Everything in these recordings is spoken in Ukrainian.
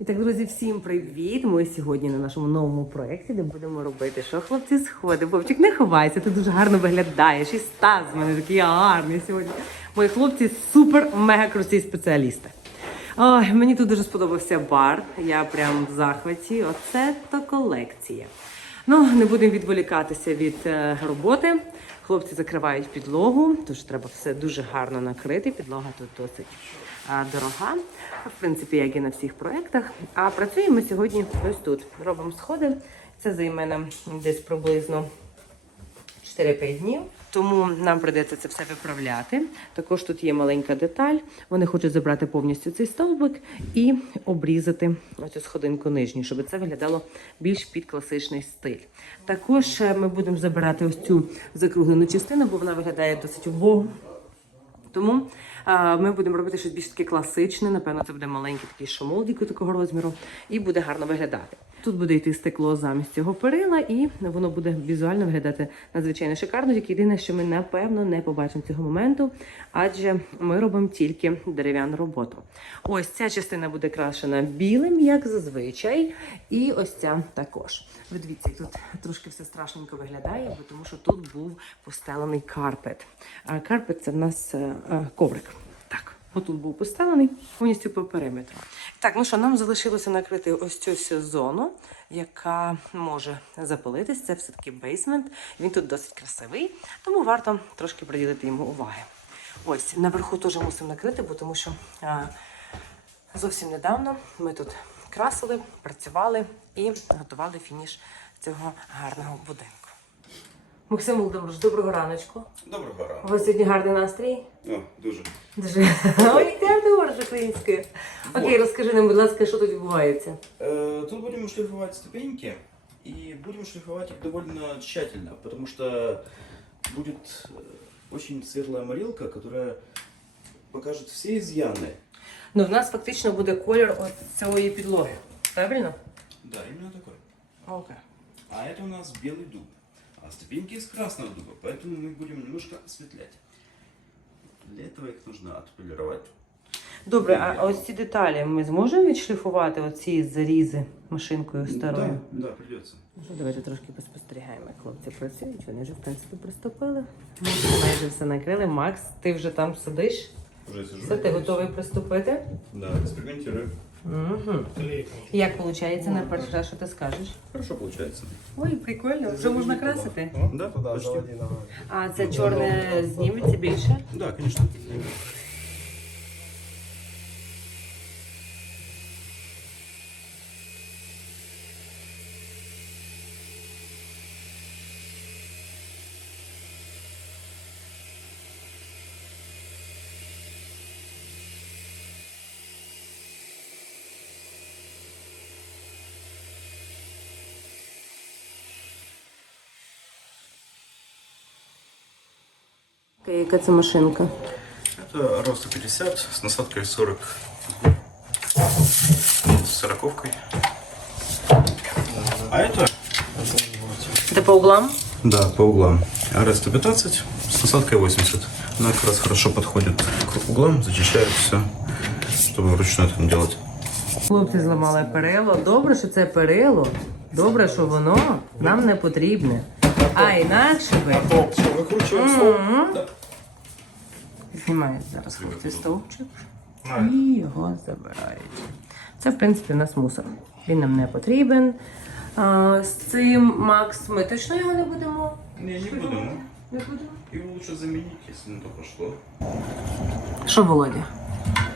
І так, друзі, всім привіт! Ми сьогодні на нашому новому проєкті, де будемо робити, що хлопці сходи. Вовчик, не ховайся, ти дуже гарно виглядаєш. І став з мене такий гарний сьогодні. Мої хлопці супер мега круті спеціалісти. Ой, мені тут дуже сподобався бар. Я прям в захваті. Оце то колекція. Ну, не будемо відволікатися від е, роботи. Хлопці закривають підлогу, тож треба все дуже гарно накрити. Підлога тут досить дорога, в принципі, як і на всіх проєктах. А працюємо сьогодні ось тут. Робимо сходи. Це займе нам десь приблизно 4-5 днів. Тому нам прийдеться це все виправляти. Також тут є маленька деталь. Вони хочуть забрати повністю цей стовбик і обрізати оцю сходинку нижню, щоб це виглядало більш під класичний стиль. Також е, ми будемо забирати ось цю закруглену частину, бо вона виглядає досить убого. Тому а, ми будемо робити щось більш таке класичне. Напевно, це буде маленький такий шамолдік такого розміру, і буде гарно виглядати. Тут буде йти стекло замість цього перила, і воно буде візуально виглядати надзвичайно шикарно. Тільки єдине, що ми напевно не побачимо цього моменту, адже ми робимо тільки дерев'яну роботу. Ось ця частина буде крашена білим, як зазвичай, і ось ця також. Ви дивіться, тут трошки все страшненько виглядає, бо тому що тут був постелений карпет. А карпет це в нас е, е, коврик. Отут був постелений повністю по периметру. Так, ну що, нам залишилося накрити ось цю зону, яка може запалитись. Це все-таки бейсмент. Він тут досить красивий, тому варто трошки приділити йому уваги. Ось наверху теж мусимо накрити, бо тому що а, зовсім недавно ми тут красили, працювали і готували фініш цього гарного будинку. Максим Володимирович, доброго раночку. Доброго У ранку. вас сьогодні гарний настрій? О, дуже. Дуже ой, як ти говориш українською. Окей, розкажи нам, будь ласка, що тут відбувається. Э, Тут будем шлифовать ступеньки и будем шлифовать их довольно тщательно, потому что будет э, очень светлая морилка, которая покажет все изъяны. Ну, в нас фактично буде колір от цієї підлоги. Правильно? Да, именно такой. Окей. А это у нас белый дуб. А ступеньки из красного дуба, поэтому мы будем немножко осветлять. Для этого их нужно отполировать. Добре, а ось ці деталі ми зможемо відшліфувати оці зарізи машинкою старою? Да, да, придется. Ну що, давайте трошки поспостерігаємо, як хлопці працюють. Вони вже, в принципі, приступили. Ми вже майже все накрили. Макс, ти вже там сидиш. Уже сижу. Все, ти готовий приступити? Да, экспериментирую. Угу. Як виходить на перший раз, що ти скажеш? Хорошо получается. Ой, прикольно, вже можна красити. Да, почти. А це чорне зніметься більше? Да, конечно. Яка це машинка? Это роста 50 с насадкой 40. С сороковкой. А это? Це по углам? Да, по углам. РС-115 с насадкой 80. Она как раз хорошо подходит к углам, зачищает все, чтобы вручную это не делать. Хлопці зламали перило. Добре, що це перило. Добре, що воно нам не потрібне. А інакше би. Все, выкручиваем стол. Знімають зараз хлопці стовпчик і його забирають. Це, в принципі, у нас мусор. Він нам не потрібен. А, з цим Макс, ми точно його не будемо. Не, не будем. Не будемо. Его лучше заменить, если на то пошло. Що, Володя?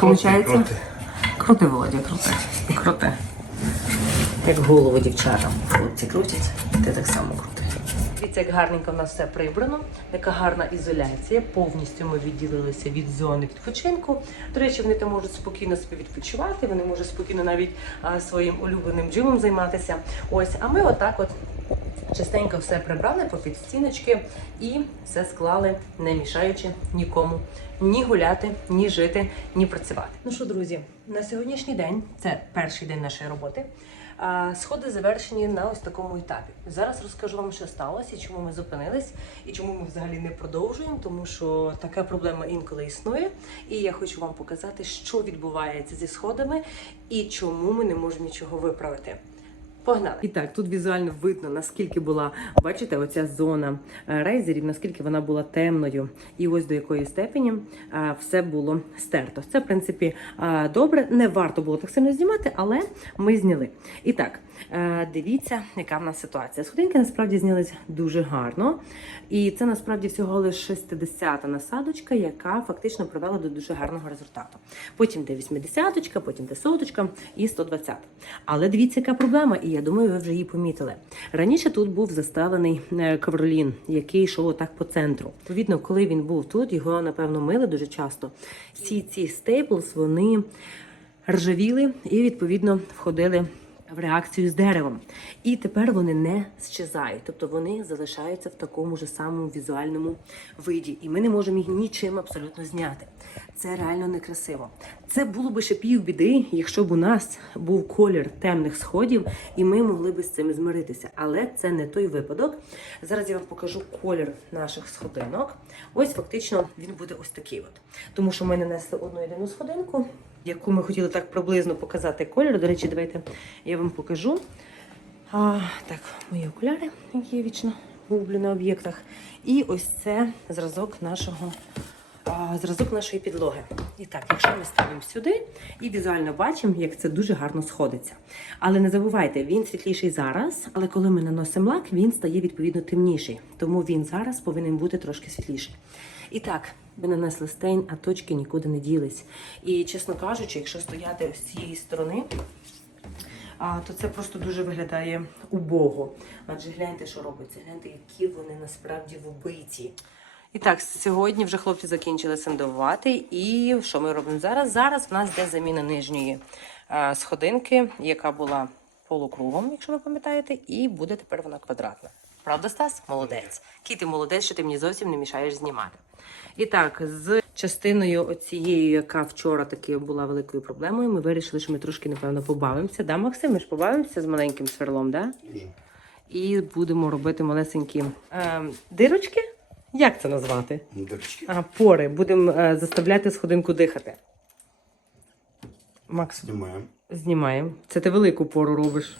Получається? Крути, Володя, крути. Крути. Як голову дівчатам. Хлопці крутять, ти так само крути. Дивіться, як гарненько в нас все прибрано, яка гарна ізоляція. Повністю ми відділилися від зони відпочинку. До речі, вони там можуть спокійно собі відпочивати, вони можуть спокійно навіть а, своїм улюбленим джимом займатися. Ось, а ми отак от Частенько все прибрали попід стіночки і все склали, не мішаючи нікому ні гуляти, ні жити, ні працювати. Ну що, друзі, на сьогоднішній день це перший день нашої роботи. Сходи завершені на ось такому етапі. Зараз розкажу вам, що сталося, і чому ми зупинились, і чому ми взагалі не продовжуємо, тому що така проблема інколи існує. І я хочу вам показати, що відбувається зі сходами і чому ми не можемо нічого виправити. Погнали! І так, тут візуально видно, наскільки була, бачите, оця зона е, рейзерів, наскільки вона була темною, і ось до якої степені е, все було стерто. Це, в принципі, е, добре. Не варто було так сильно знімати, але ми зняли. І так, дивіться, яка в нас ситуація. Сходинки насправді знялись дуже гарно. І це насправді всього лише 60-та насадочка, яка фактично привела до дуже гарного результату. Потім де 80-очка, потім де соточка і 120. Але дивіться, яка проблема, і я думаю, ви вже її помітили. Раніше тут був заставлений е, ковролін, який йшов отак по центру. Відповідно, коли він був тут, його напевно мили дуже часто. Всі ці стейплс вони ржавіли і відповідно входили в реакцію з деревом. І тепер вони не щезають, тобто вони залишаються в такому ж самому візуальному виді, і ми не можемо їх нічим абсолютно зняти. Це реально некрасиво. Це було би ще півбіди, якщо б у нас був колір темних сходів, і ми могли б з цим змиритися. Але це не той випадок. Зараз я вам покажу колір наших сходинок. Ось фактично він буде ось такий. От. Тому що ми нанесли одну єдину сходинку, яку ми хотіли так приблизно показати кольор. До речі, давайте я вам покажу. А, так, мої окуляри, які я вічно гублю на об'єктах. І ось це зразок нашого. Зразок нашої підлоги. І так, якщо ми ставимо сюди і візуально бачимо, як це дуже гарно сходиться. Але не забувайте, він світліший зараз, але коли ми наносимо лак, він стає відповідно темніший. Тому він зараз повинен бути трошки світліший. І так, ми нанесли стень, а точки нікуди не ділись. І чесно кажучи, якщо стояти з цієї сторони, то це просто дуже виглядає убого. Адже гляньте, що робиться. Гляньте, які вони насправді вбиті. І так, сьогодні вже хлопці закінчили сандувати. І що ми робимо зараз? Зараз в нас йде заміна нижньої сходинки, яка була полукругом, якщо ви пам'ятаєте, і буде тепер вона квадратна. Правда, Стас? Молодець. Кіти молодець, що ти мені зовсім не мішаєш знімати. І так, з частиною оцією, яка вчора таки була великою проблемою, ми вирішили, що ми трошки, напевно, побавимося. Да, Максим, ми ж побавимося з маленьким сверлом, да? І будемо робити малесенькі ем, дирочки. Як це назвати? Дырочки. А, пори. Будемо е, заставляти сходинку дихати. Макс, Снимаем. знімаємо. Це ти велику пору робиш.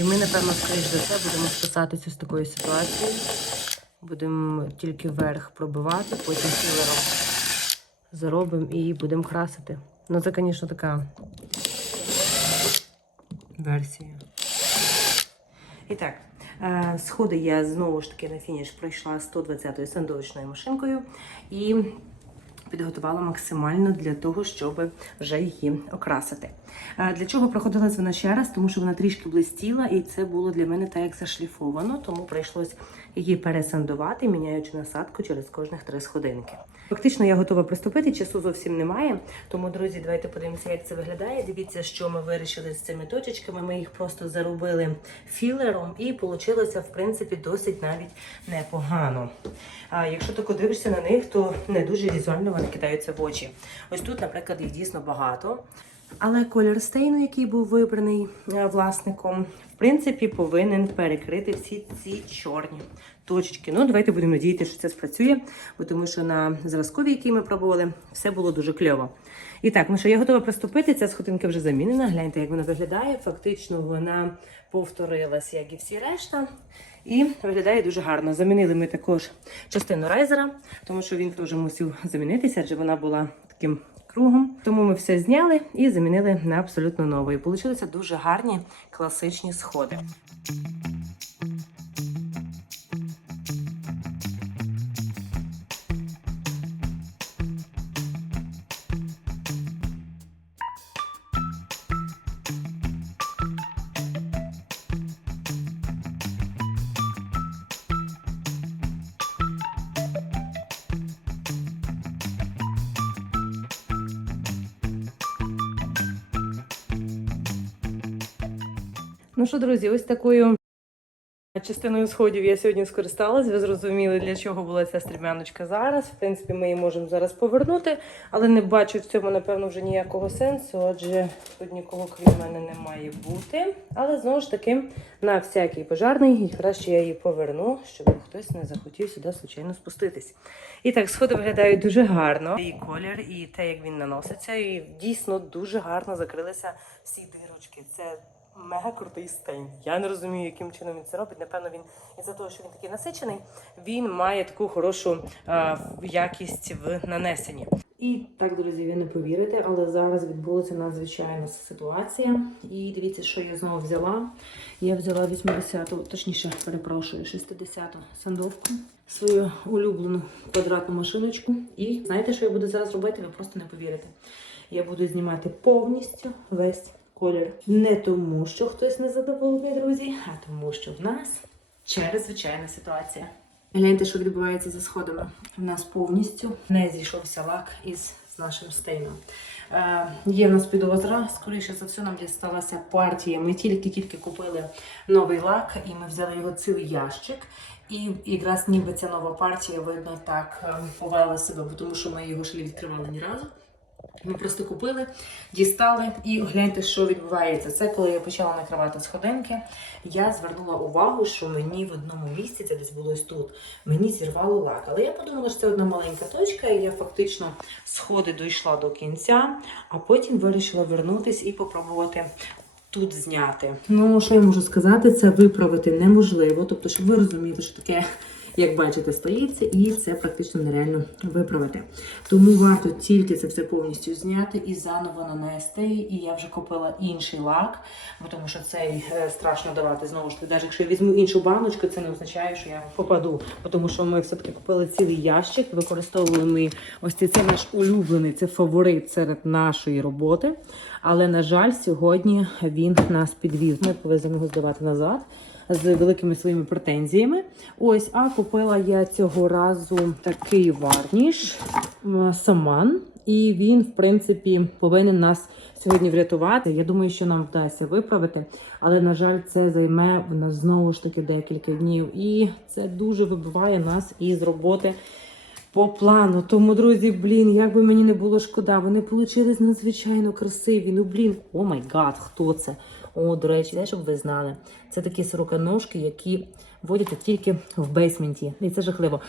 І ми, напевно, скоріш за все, будемо списатися з такою ситуацією. Будемо тільки вверх пробивати, потім філером заробимо і будемо красити. Ну, це, звісно, така версія. І так, е, сходи я знову ж таки на фініш пройшла 120-ю сандовичною машинкою і підготувала максимально для того, щоб вже її окрасити. Для чого проходилась вона ще раз? Тому що вона трішки блистіла, і це було для мене так як зашліфовано, тому прийшлось її пересандувати, міняючи насадку через кожних три сходинки. Фактично я готова приступити, часу зовсім немає. Тому, друзі, давайте подивимося, як це виглядає. Дивіться, що ми вирішили з цими точечками. Ми їх просто заробили філером, і вийшло, в принципі, досить навіть непогано. А якщо тако дивишся на них, то не дуже візуально вони кидаються в очі. Ось тут, наприклад, їх дійсно багато. Але колір стейну, який був вибраний е, власником, в принципі, повинен перекрити всі ці чорні точечки. Ну, давайте будемо надіятися, що це спрацює, бо тому що на зразкові, які ми пробували, все було дуже кльово. І так, ну що я готова приступити. Ця сходинка вже замінена. Гляньте, як вона виглядає. Фактично вона повторилась, як і всі решта. І виглядає дуже гарно. Замінили ми також частину райзера, тому що він теж мусив замінитися, адже вона була таким кругом. Тому ми все зняли і замінили на абсолютно новий. Получилися дуже гарні класичні сходи. Ну що, друзі, ось такою частиною сходів я сьогодні скористалась. Ви зрозуміли, для чого була ця стрімяночка зараз. В принципі, ми її можемо зараз повернути, але не бачу в цьому, напевно, вже ніякого сенсу, адже тут нікого крім мене не має бути. Але знову ж таки, на всякий пожарний, краще я її поверну, щоб хтось не захотів сюди случайно спуститись. І так, сходи виглядають дуже гарно. І колір, і те, як він наноситься, і дійсно дуже гарно закрилися всі дирочки. Це мега крутий стейн. Я не розумію, яким чином він це робить. Напевно, він із-за того, що він такий насичений, він має таку хорошу е, якість в нанесенні. І так, друзі, ви не повірите, але зараз відбулася надзвичайна ситуація. І дивіться, що я знову взяла. Я взяла 80-ту, точніше, перепрошую, 60-ту сандовку, свою улюблену квадратну машиночку. І знаєте, що я буду зараз робити? Ви просто не повірите. Я буду знімати повністю весь колір. Не тому, що хтось незадоволений, друзі, а тому, що в нас чрезвичайна ситуація. Гляньте, що відбувається за сходами. У нас повністю не зійшовся лак із нашим стейном. Е, є в нас підозра, скоріше за все, нам дісталася партія. Ми тільки-тільки купили новий лак, і ми взяли його цілий ящик. І якраз ніби ця нова партія, видно, так е, повела себе, тому що ми його ще не відкривали ні разу. Ми просто купили, дістали і гляньте, що відбувається. Це коли я почала накривати сходинки, я звернула увагу, що мені в одному місці, це десь було ось тут, мені зірвало лак. Але я подумала, що це одна маленька точка, і я фактично сходи дійшла до кінця, а потім вирішила вернутись і попробувати. Тут зняти. Ну, що я можу сказати, це виправити неможливо. Тобто, щоб ви розуміли, що таке як бачите, стоїться, і це практично нереально виправити. Тому варто тільки це все повністю зняти і заново нанести. І я вже купила інший лак, тому що цей е, страшно давати знову ж таки. Навіть якщо я візьму іншу баночку, це не означає, що я попаду. Тому що ми все-таки купили цілий ящик, використовуємо ось цей це наш улюблений, це фаворит серед нашої роботи. Але, на жаль, сьогодні він нас підвів. Ми повеземо його здавати назад з великими своїми претензіями. Ось, а купила я цього разу такий варніш саман. І він, в принципі, повинен нас сьогодні врятувати. Я думаю, що нам вдасться виправити, але на жаль, це займе в нас знову ж таки декілька днів, і це дуже вибиває нас із роботи по плану. Тому, друзі, блін, як би мені не було шкода, вони вийшли надзвичайно красиві. Ну, блін, о май гад, хто це? О, до речі, те, щоб ви знали, це такі сороконожки, які водяться тільки в бейсменті. І це жахливо.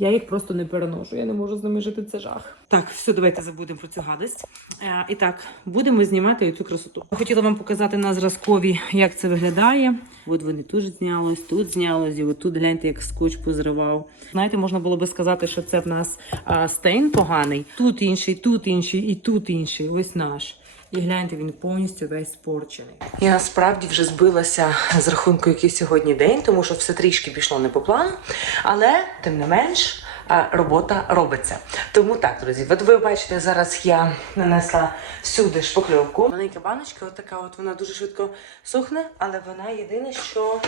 Я їх просто не переношу, я не можу з ними жити, це жах. Так, все, давайте забудемо про цю гадость. Е, і так, будемо знімати цю красоту. Хотіла вам показати на зразкові, як це виглядає. От вони тут знялось, тут знялось, і от тут гляньте, як скотч позривав. Знаєте, можна було би сказати, що це в нас а, стейн поганий. Тут інший, тут інший і тут інший. Ось наш. І гляньте, він повністю весь спорчений. Я насправді вже збилася з рахунку, який сьогодні день, тому що все трішки пішло не по плану. Але тим не менш робота робиться. Тому так, друзі, от ви бачите, зараз я нанесла всюди шпакльовку. Маленька баночка, от така от вона дуже швидко сухне, але вона єдине, що.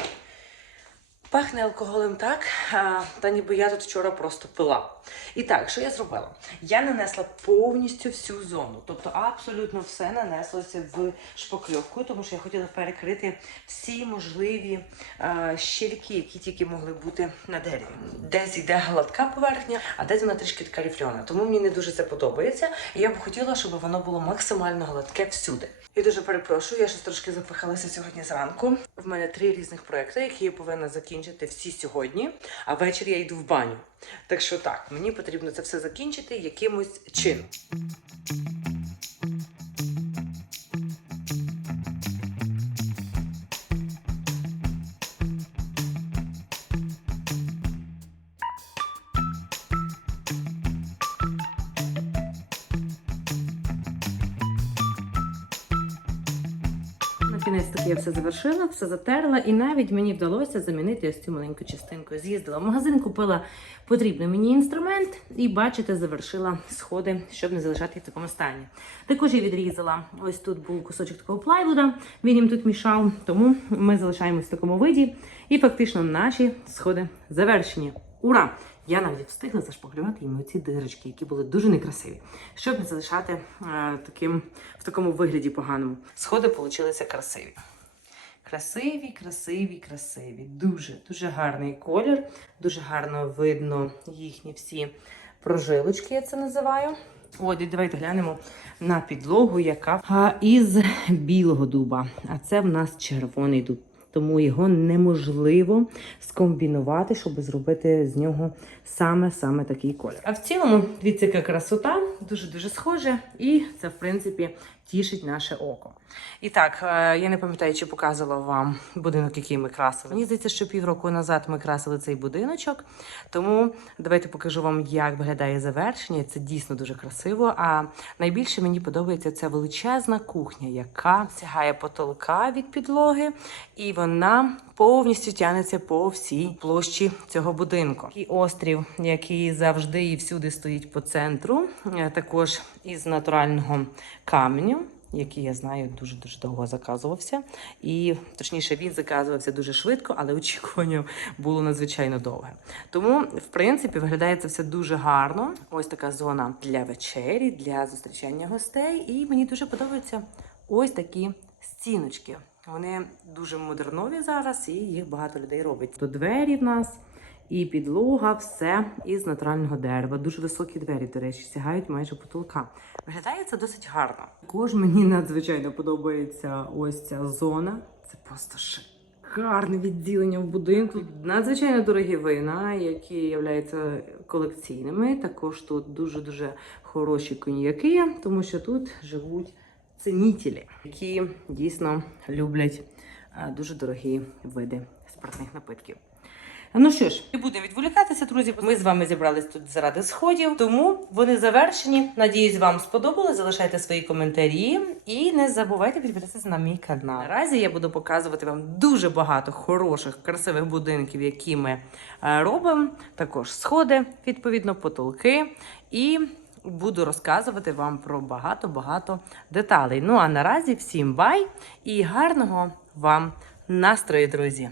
Пахне алкоголем так, а, та ніби я тут вчора просто пила. І так, що я зробила? Я нанесла повністю всю зону, тобто абсолютно все нанеслося в шпакльовку, тому що я хотіла перекрити всі можливі а, щільки, які тільки могли бути на дереві. Десь йде гладка поверхня, а десь вона трішки така рифльона. Тому мені не дуже це подобається. І я б хотіла, щоб воно було максимально гладке всюди. Я дуже перепрошую, я щось трошки запихалася сьогодні зранку. В мене три різних проекти, які я повинна закінчити всі сьогодні, а ввечері я йду в баню. Так що так, мені потрібно це все закінчити якимось чином. Завершила, все затерла, і навіть мені вдалося замінити ось цю маленьку частинку. З'їздила в магазин, купила потрібний мені інструмент, і бачите, завершила сходи, щоб не залишати їх в такому стані. Також я відрізала ось тут був кусочок такого плайвуда, він їм тут мішав, тому ми залишаємось в такому виді. І фактично наші сходи завершені. Ура! Я навіть встигла зашпаклювати їм ці дирочки, які були дуже некрасиві, щоб не залишати е, таким в такому вигляді поганому. Сходи получилися красиві. Красиві, красиві, красиві. Дуже, дуже гарний колір. Дуже гарно видно їхні всі прожилочки, я це називаю. От, і давайте глянемо на підлогу, яка із білого дуба. А це в нас червоний дуб. Тому його неможливо скомбінувати, щоб зробити з нього саме-саме такий колір. А в цілому, дивіться, яка красота, дуже-дуже схоже, і це, в принципі, тішить наше око. І так, е, я не пам'ятаю, чи показувала вам будинок, який ми красили. Мені здається, що півроку назад ми красили цей будиночок. Тому давайте покажу вам, як виглядає завершення. Це дійсно дуже красиво. А найбільше мені подобається ця величезна кухня, яка сягає потолка від підлоги, і вона повністю тягнеться по всій площі цього будинку. Такий острів, який завжди і всюди стоїть по центру, е, також із натурального каменю який я знаю дуже дуже довго заказувався. І точніше, він заказувався дуже швидко, але очікування було надзвичайно довге. Тому, в принципі, виглядає це все дуже гарно. Ось така зона для вечері, для зустрічання гостей. І мені дуже подобаються ось такі стіночки. Вони дуже модернові зараз, і їх багато людей робить. То двері в нас. І підлога, все із натурального дерева. Дуже високі двері, до речі, сягають майже потолка. Виглядає це досить гарно. Також мені надзвичайно подобається ось ця зона. Це просто шикарне відділення в будинку. Надзвичайно дорогі вина, які являються колекційними. Також тут дуже дуже хороші коньяки, тому що тут живуть цінітелі, які дійсно люблять е, дуже дорогі види спиртних напитків. Ну що ж, не будемо відволікатися, друзі. Ми з вами зібрались тут заради сходів, тому вони завершені. Надіюсь, вам сподобалось. Залишайте свої коментарі і не забувайте підписатися на мій канал. Наразі я буду показувати вам дуже багато хороших, красивих будинків, які ми е, робимо. Також сходи, відповідно, потолки і. Буду розказувати вам про багато-багато деталей. Ну а наразі всім бай і гарного вам настрою, друзі!